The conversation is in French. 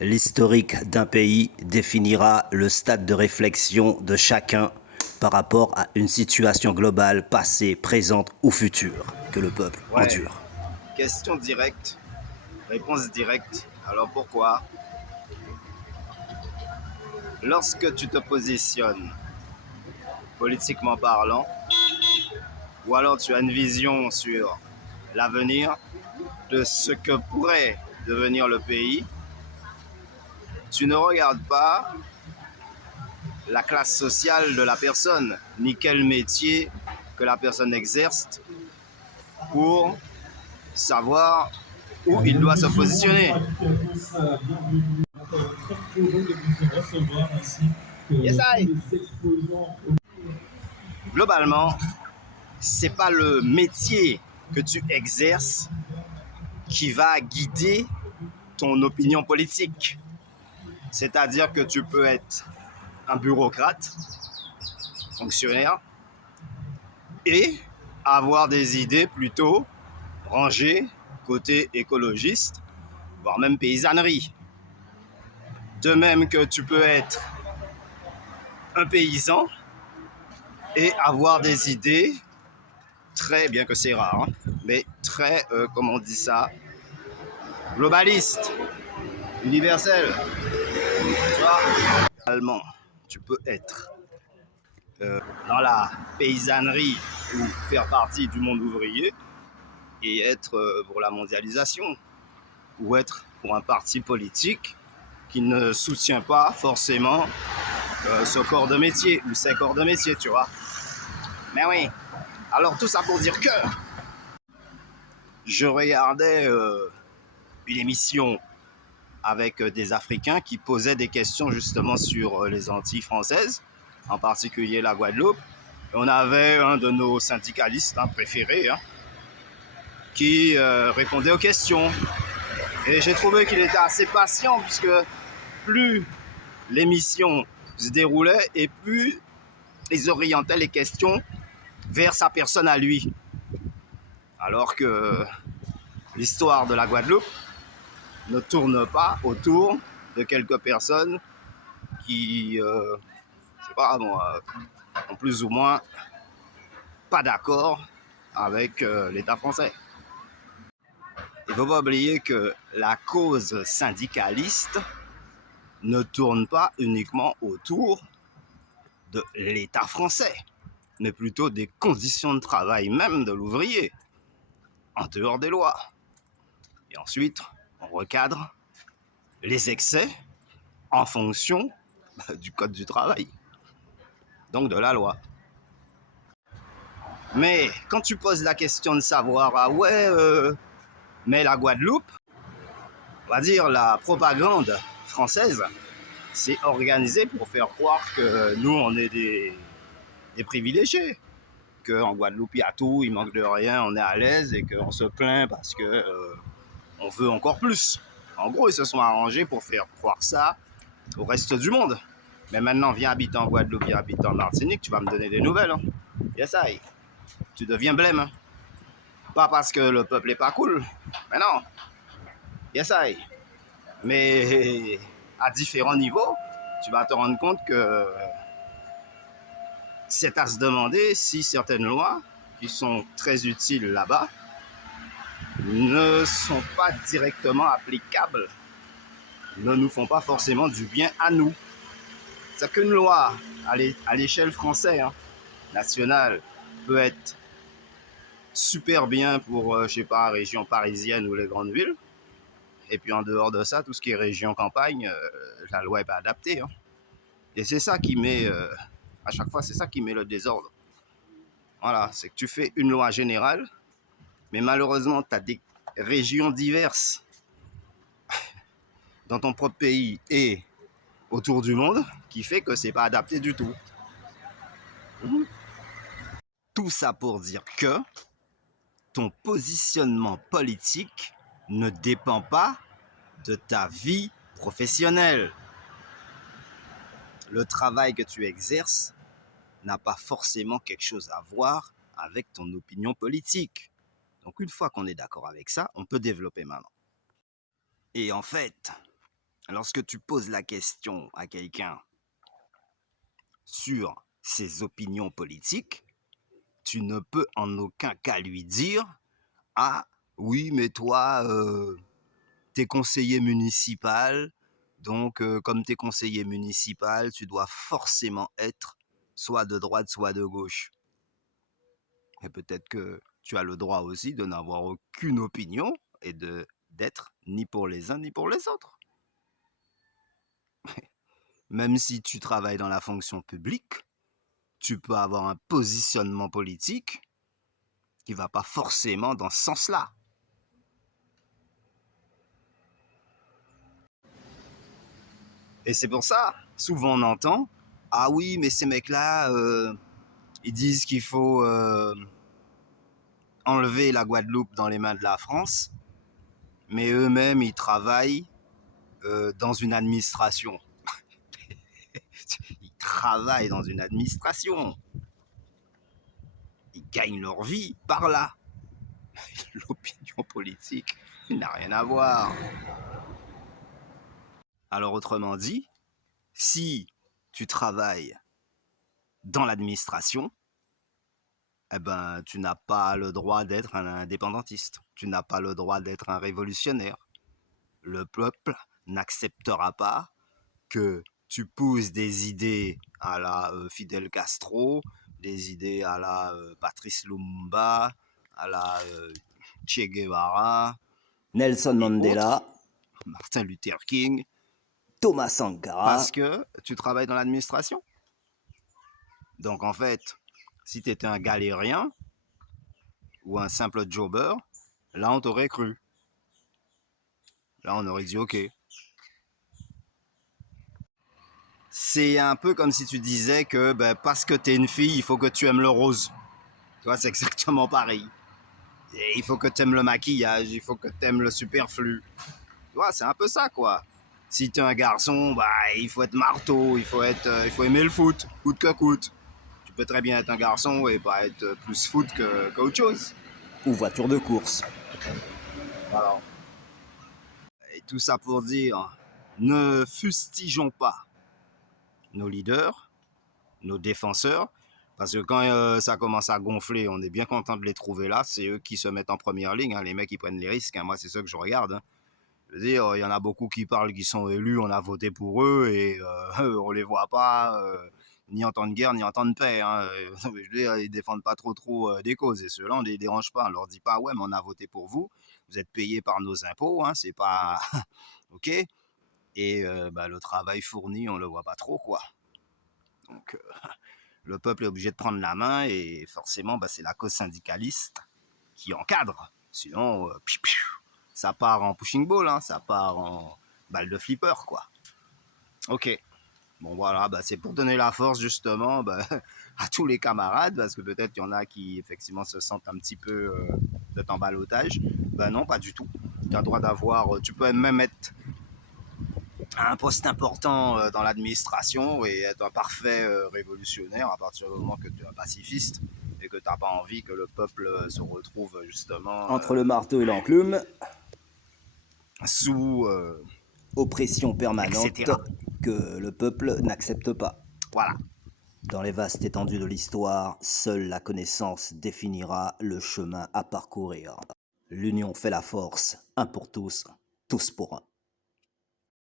L'historique d'un pays définira le stade de réflexion de chacun par rapport à une situation globale, passée, présente ou future, que le peuple Ouais, endure. question directe, réponse directe. Alors pourquoi? Lorsque tu te positionnes politiquement parlant, ou alors tu as une vision sur l'avenir de ce que pourrait devenir le pays, tu ne regardes pas la classe sociale de la personne, ni quel métier que la personne exerce pour savoir où il doit se positionner. Yes, I. Globalement, c'est pas le métier que tu exerces qui va guider ton opinion politique. C'est-à-dire que tu peux être un bureaucrate, fonctionnaire, et avoir des idées plutôt rangées côté écologiste, voire même paysannerie. De même que tu peux être un paysan et avoir des idées très, bien que c'est rare, hein, mais très, comment on dit ça, globalistes, universelles. Tu vois, allemand, tu peux être dans la paysannerie ou faire partie du monde ouvrier et être pour la mondialisation ou être pour un parti politique qui ne soutient pas forcément ce corps de métier ou ces corps de métier, tu vois. Mais oui, alors tout ça pour dire que je regardais une émission avec des Africains qui posaient des questions justement sur les Antilles françaises, en particulier la Guadeloupe. Et on avait un de nos syndicalistes préférés qui répondait aux questions. Et j'ai trouvé qu'il était assez patient puisque plus l'émission se déroulait et plus ils orientaient les questions vers sa personne à lui. Alors que l'histoire de la Guadeloupe ne tourne pas autour de quelques personnes qui, je sais pas moi, ont plus ou moins pas d'accord avec l'État français. Il ne faut pas oublier que la cause syndicaliste ne tourne pas uniquement autour de l'État français, mais plutôt des conditions de travail même de l'ouvrier, en dehors des lois. Et ensuite, on recadre les excès en fonction du code du travail, donc de la loi. Mais quand tu poses la question de savoir, ah ouais, mais la Guadeloupe, on va dire la propagande française, c'est organisé pour faire croire que nous, on est des privilégiés. Qu'en Guadeloupe, il y a tout, il manque de rien, on est à l'aise et qu'on se plaint parce que on veut encore plus. En gros, ils se sont arrangés pour faire croire ça au reste du monde. Mais maintenant, viens habiter en Guadeloupe, viens habiter en Martinique, tu vas me donner des nouvelles. Hein. Yes, I. Tu deviens blême. Hein. Pas parce que le peuple est pas cool, mais non. Yes, I. Mais à différents niveaux, tu vas te rendre compte que c'est à se demander si certaines lois qui sont très utiles là-bas ne sont pas directement applicables, ne nous font pas forcément du bien à nous. C'est qu'une loi à l'échelle française, nationale, peut être super bien pour, je sais pas, région parisienne ou les grandes villes. Et puis en dehors de ça, tout ce qui est région campagne, la loi n'est pas adaptée. Hein. Et c'est ça qui met, à chaque fois, c'est ça qui met le désordre. Voilà, c'est que tu fais une loi générale, mais malheureusement, tu as des régions diverses dans ton propre pays et autour du monde qui fait que c'est pas adapté du tout. Tout ça pour dire que ton positionnement politique ne dépend pas de ta vie professionnelle. Le travail que tu exerces n'a pas forcément quelque chose à voir avec ton opinion politique. Donc une fois qu'on est d'accord avec ça, on peut développer maintenant. Et en fait, lorsque tu poses la question à quelqu'un sur ses opinions politiques, tu ne peux en aucun cas lui dire « Ah, oui, mais toi, t'es conseiller municipal, donc comme t'es conseiller municipal, tu dois forcément être soit de droite, soit de gauche. » Et peut-être que tu as le droit aussi de n'avoir aucune opinion et d'être ni pour les uns ni pour les autres. Même si tu travailles dans la fonction publique, tu peux avoir un positionnement politique qui ne va pas forcément dans ce sens-là. Et c'est pour ça, souvent on entend « Ah oui, mais ces mecs-là, ils disent qu'il faut enlever la Guadeloupe dans les mains de la France, mais eux-mêmes, ils travaillent dans une administration. » Ils travaillent dans une administration. Ils gagnent leur vie par là. L'opinion politique n'a rien à voir. Alors autrement dit, si tu travailles dans l'administration, eh ben, tu n'as pas le droit d'être un indépendantiste. Tu n'as pas le droit d'être un révolutionnaire. Le peuple n'acceptera pas que tu pousses des idées à la Fidel Castro, des idées à la Patrice Lumumba, à la Che Guevara, Nelson Mandela, autres, Martin Luther King, Thomas Sankara. parce que tu travailles dans l'administration. Donc en fait, si tu étais un galérien ou un simple jobber, là on t'aurait cru. Là on aurait dit ok. C'est un peu comme si tu disais que parce que tu es une fille, il faut que tu aimes le rose. Tu vois, c'est exactement pareil. Et il faut que tu aimes le maquillage, il faut que tu aimes le superflu. Tu vois, c'est un peu ça, quoi. Si tu es un garçon, il faut être marteau, il faut aimer le foot, coûte que coûte. Tu peux très bien être un garçon et pas être plus foot qu'autre chose. Ou voiture de course. Voilà. Et tout ça pour dire, ne fustigeons pas nos leaders, nos défenseurs, parce que quand ça commence à gonfler, on est bien content de les trouver là. C'est eux qui se mettent en première ligne, hein, les mecs qui prennent les risques. Hein. Moi, c'est ça que je regarde. Hein. Je veux dire, il y en a beaucoup qui parlent, qui sont élus, on a voté pour eux et on les voit pas ni en temps de guerre ni en temps de paix. Hein. Je veux dire, ils défendent pas trop des causes et ceux-là, on les dérange pas. On leur dit pas, ouais, mais on a voté pour vous. Vous êtes payés par nos impôts, hein, c'est pas ok. Et le travail fourni, on le voit pas trop, quoi. Donc le peuple est obligé de prendre la main et forcément, c'est la cause syndicaliste qui encadre. Sinon, ça part en pushing ball, hein, ça part en balle de flipper, quoi. Ok. Bon, voilà, c'est pour donner la force, justement, à tous les camarades, parce que peut-être qu'il y en a qui, effectivement, se sentent un petit peu de en ballottage. Non, pas du tout. Tu as le droit d'avoir... Tu peux même être à un poste important dans l'administration et être un parfait révolutionnaire à partir du moment que tu es un pacifiste et que tu n'as pas envie que le peuple se retrouve justement Entre le marteau et l'enclume, sous oppression permanente etc. que le peuple n'accepte pas. Voilà. Dans les vastes étendues de l'histoire, seule la connaissance définira le chemin à parcourir. L'union fait la force, un pour tous, tous pour un.